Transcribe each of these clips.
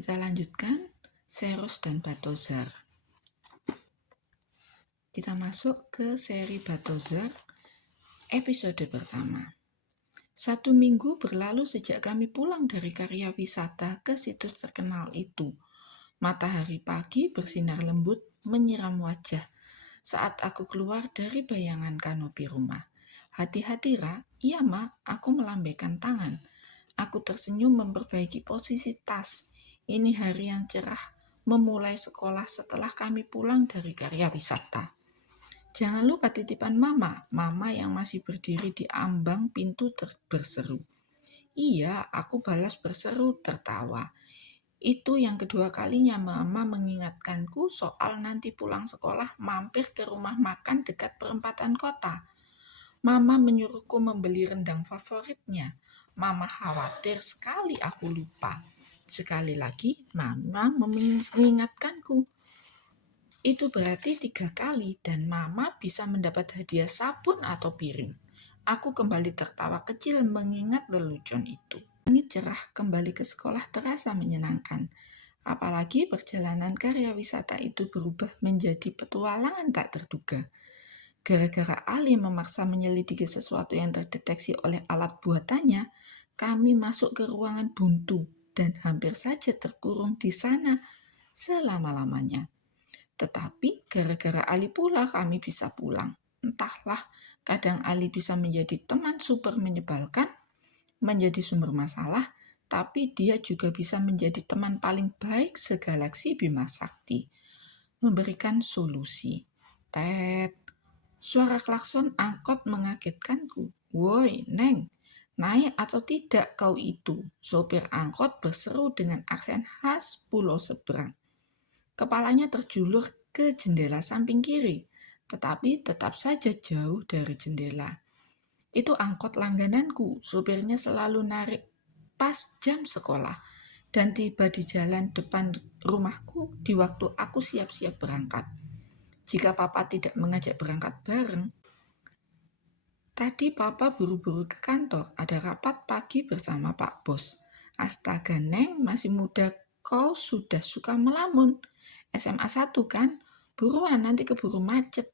Kita lanjutkan Seros dan Batozar. Kita masuk ke seri Batozar episode pertama. 1 minggu berlalu sejak kami pulang dari karya wisata ke situs terkenal itu. Matahari pagi bersinar lembut menyiram wajah saat aku keluar dari bayangan kanopi rumah. Hati-hati, Ra. Iya, Ma. Aku melambaikan tangan. Aku tersenyum memperbaiki posisi tas. Ini hari yang cerah memulai sekolah setelah kami pulang dari karya wisata. Jangan lupa titipan Mama yang masih berdiri di ambang pintu berseru. Iya, aku balas berseru tertawa. Itu yang kedua kalinya Mama mengingatkanku soal nanti pulang sekolah mampir ke rumah makan dekat perempatan kota. Mama menyuruhku membeli rendang favoritnya. Mama khawatir sekali aku lupa. Sekali lagi, Mama mengingatkanku. Itu berarti 3 kali dan Mama bisa mendapat hadiah sabun atau piring. Aku kembali tertawa kecil mengingat lelucon itu. Langit cerah kembali ke sekolah terasa menyenangkan. Apalagi perjalanan karya wisata itu berubah menjadi petualangan tak terduga. Gara-gara Ali memaksa menyelidiki sesuatu yang terdeteksi oleh alat buatannya, kami masuk ke ruangan buntu dan hampir saja terkurung di sana selama-lamanya. Tetapi gara-gara Ali pula kami bisa pulang. Entahlah, kadang Ali bisa menjadi teman super menyebalkan, menjadi sumber masalah, tapi dia juga bisa menjadi teman paling baik segalaksi Bima Sakti. Memberikan solusi. Tet. Suara klakson angkot mengagetkanku. Woi, Neng, naik atau tidak kau itu? Sopir angkot berseru dengan aksen khas pulau seberang. Kepalanya terjulur ke jendela samping kiri, tetapi tetap saja jauh dari jendela. Itu angkot langgananku, sopirnya selalu narik pas jam sekolah dan tiba di jalan depan rumahku di waktu aku siap-siap berangkat. Jika Papa tidak mengajak berangkat bareng, tadi Papa buru-buru ke kantor, ada rapat pagi bersama Pak Bos. Astaga Neng, masih muda kau sudah suka melamun. SMA 1 kan? Buruan nanti keburu macet.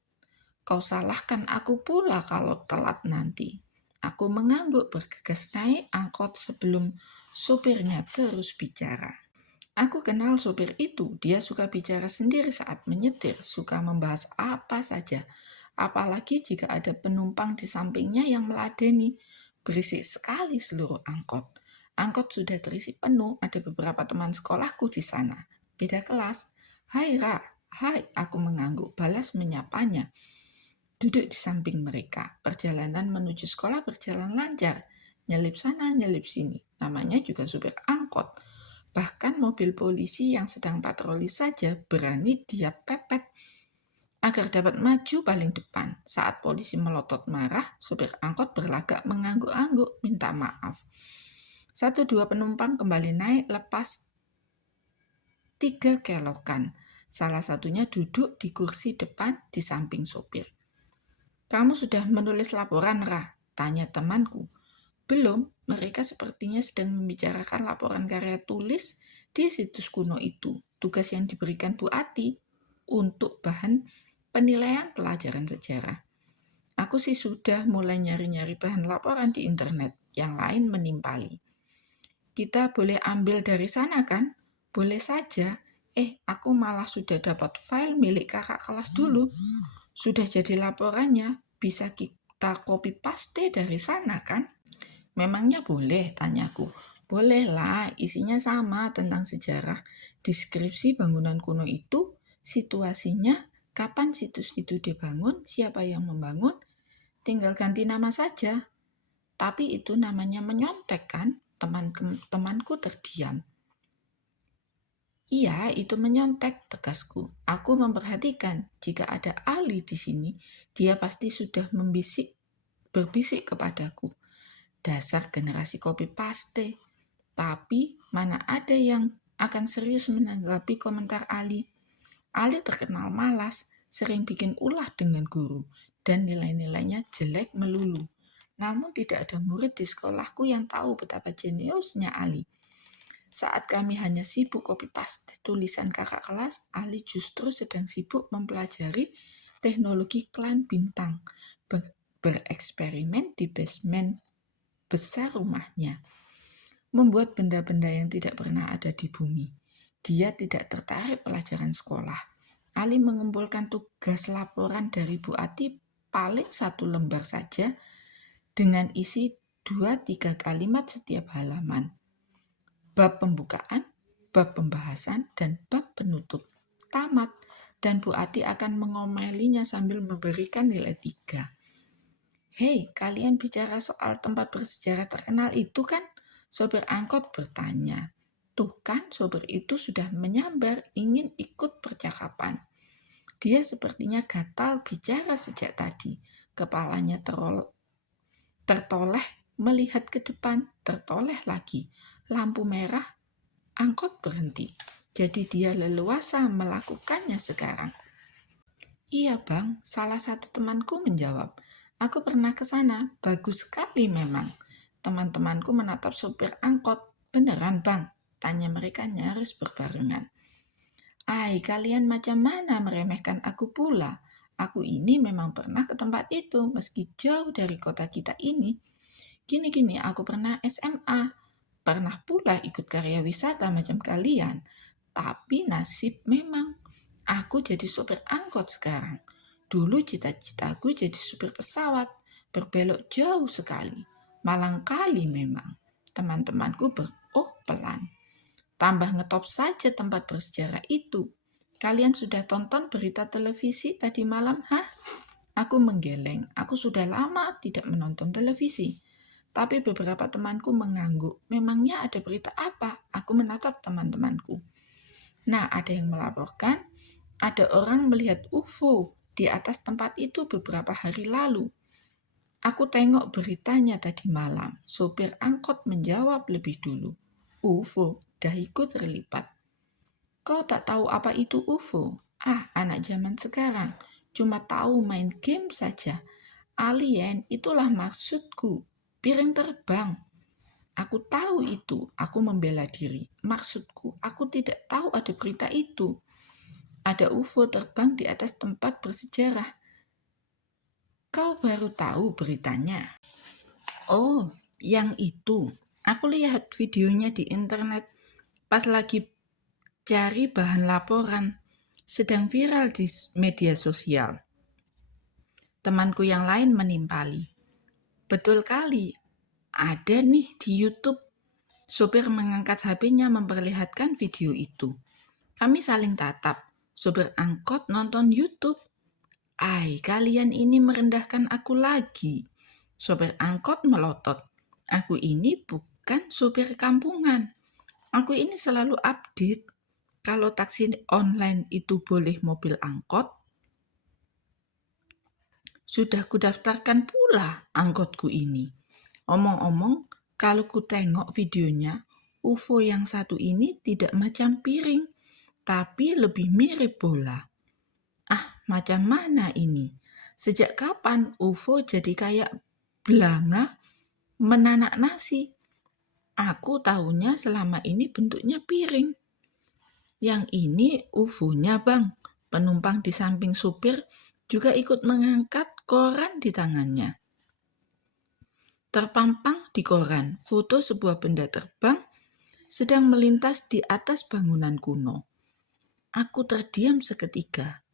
Kau salahkan aku pula kalau telat nanti. Aku mengangguk bergegas naik angkot sebelum sopirnya terus bicara. Aku kenal sopir itu, dia suka bicara sendiri saat menyetir, suka membahas apa saja. Apalagi jika ada penumpang di sampingnya yang meladeni. Berisik sekali seluruh angkot. Angkot sudah terisi penuh, ada beberapa teman sekolahku di sana. Beda kelas. Hai Ra, hai, aku mengangguk, balas menyapanya. Duduk di samping mereka. Perjalanan menuju sekolah berjalan lancar. Nyelip sana, nyelip sini. Namanya juga supir angkot. Bahkan mobil polisi yang sedang patroli saja berani dia pepet agar dapat maju paling depan. Saat polisi melotot marah, supir angkot berlagak mengangguk-angguk minta maaf. 1-2 penumpang kembali naik lepas 3 kelokan. Salah satunya duduk di kursi depan di samping sopir. Kamu sudah menulis laporan, Ra? Tanya temanku. Belum, mereka sepertinya sedang membicarakan laporan karya tulis di situs kuno itu. Tugas yang diberikan Bu Ati untuk bahan penilaian pelajaran sejarah. Aku sih sudah mulai nyari-nyari bahan laporan di internet, yang lain menimpali. Kita boleh ambil dari sana kan? Boleh saja. Aku malah sudah dapat file milik kakak kelas dulu. Sudah jadi laporannya, bisa kita copy paste dari sana kan? Memangnya boleh, tanyaku. Boleh lah, isinya sama tentang sejarah, deskripsi bangunan kuno itu, situasinya, kapan situs itu dibangun, siapa yang membangun, tinggal ganti nama saja. Tapi itu namanya menyontek kan? Temanku terdiam. Iya, itu menyontek, tegasku. Aku memperhatikan, jika ada Ali di sini, dia pasti sudah berbisik kepadaku. Dasar generasi copy paste. Tapi mana ada yang akan serius menanggapi komentar Ali. Ali terkenal malas, sering bikin ulah dengan guru, dan nilai-nilainya jelek melulu. Namun tidak ada murid di sekolahku yang tahu betapa jeniusnya Ali. Saat kami hanya sibuk copy paste tulisan kakak kelas, Ali justru sedang sibuk mempelajari teknologi klan bintang, bereksperimen di basement besar rumahnya, membuat benda-benda yang tidak pernah ada di bumi. Dia tidak tertarik pelajaran sekolah. Ali mengumpulkan tugas laporan dari Bu Ati paling 1 lembar saja dengan isi 2-3 kalimat setiap halaman. Bab pembukaan, bab pembahasan, dan bab penutup. Tamat, dan Bu Ati akan mengomelinya sambil memberikan nilai 3. Hei, kalian bicara soal tempat bersejarah terkenal itu kan? Sopir angkot bertanya. Tuh kan, sopir itu sudah menyambar ingin ikut percakapan. Dia sepertinya gatal bicara sejak tadi. Kepalanya tertoleh melihat ke depan, tertoleh lagi. Lampu merah, angkot berhenti. Jadi dia leluasa melakukannya sekarang. Iya bang, salah satu temanku menjawab. Aku pernah ke sana, bagus sekali memang. Teman-temanku menatap sopir angkot. Beneran bang? Tanya mereka nyaris berbarengan. Ai, kalian macam mana meremehkan aku pula? Aku ini memang pernah ke tempat itu, meski jauh dari kota kita ini. Gini-gini, aku pernah SMA. Pernah pula ikut karya wisata macam kalian. Tapi nasib memang. Aku jadi supir angkot sekarang. Dulu cita-citaku jadi supir pesawat. Berbelok jauh sekali. Malang kali memang. Teman-temanku pelan. Tambah ngetop saja tempat bersejarah itu. Kalian sudah tonton berita televisi tadi malam, hah? Aku menggeleng. Aku sudah lama tidak menonton televisi. Tapi beberapa temanku mengangguk. Memangnya ada berita apa? Aku menatap teman-temanku. Nah, ada yang melaporkan ada orang melihat UFO di atas tempat itu beberapa hari lalu. Aku tengok beritanya tadi malam. Sopir angkot menjawab lebih dulu. UFO, dahiku terlipat. Kau tak tahu apa itu UFO? Ah, anak zaman sekarang. Cuma tahu main game saja. Alien, itulah maksudku. Piring terbang. Aku tahu itu. Aku membela diri. Maksudku, aku tidak tahu ada berita itu. Ada UFO terbang di atas tempat bersejarah. Kau baru tahu beritanya? Oh, yang itu. Aku lihat videonya di internet pas lagi cari bahan laporan. Sedang viral di media sosial. Temanku yang lain menimpali. Betul kali. Ada nih di YouTube. Sopir mengangkat HP-nya memperlihatkan video itu. Kami saling tatap. Sopir angkot nonton YouTube. Ai, kalian ini merendahkan aku lagi. Sopir angkot melotot. Aku ini bukan sopir kampungan. Aku ini selalu update. Kalau taksi online itu boleh mobil angkot, sudah kudaftarkan pula angkotku ini. Omong-omong, kalau ku tengok videonya, UFO yang satu ini tidak macam piring, tapi lebih mirip bola. Ah, macam mana ini? Sejak kapan UFO jadi kayak belanga menanak nasi? Aku tahunya selama ini bentuknya piring. Yang ini UFO-nya bang. Penumpang di samping supir juga ikut mengangkat koran di tangannya. Terpampang di koran foto sebuah benda terbang sedang melintas di atas bangunan kuno. Aku terdiam seketika.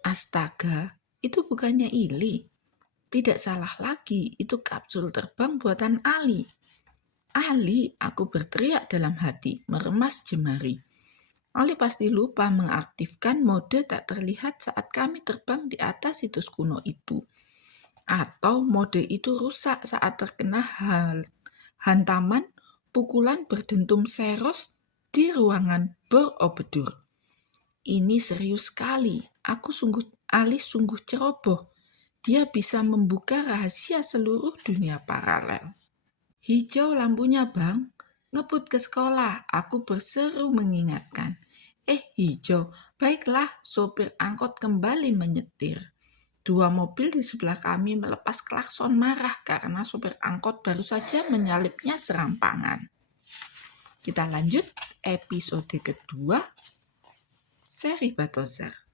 Astaga, itu bukannya Ili. Tidak salah lagi, itu kapsul terbang buatan Ali. Ali, aku berteriak dalam hati, meremas jemari. Ali pasti lupa mengaktifkan mode tak terlihat saat kami terbang di atas situs kuno itu. Atau mode itu rusak saat terkena hantaman pukulan berdentum seros di ruangan Borobudur. Ini serius sekali. Ali sungguh ceroboh. Dia bisa membuka rahasia seluruh dunia paralel. Hijau lampunya bang, ngebut ke sekolah. Aku berseru mengingatkan. Hijau, baiklah, sopir angkot kembali menyetir. 2 mobil di sebelah kami melepas klakson marah karena sopir angkot baru saja menyalipnya serampangan. Kita lanjut episode kedua seri Batozar.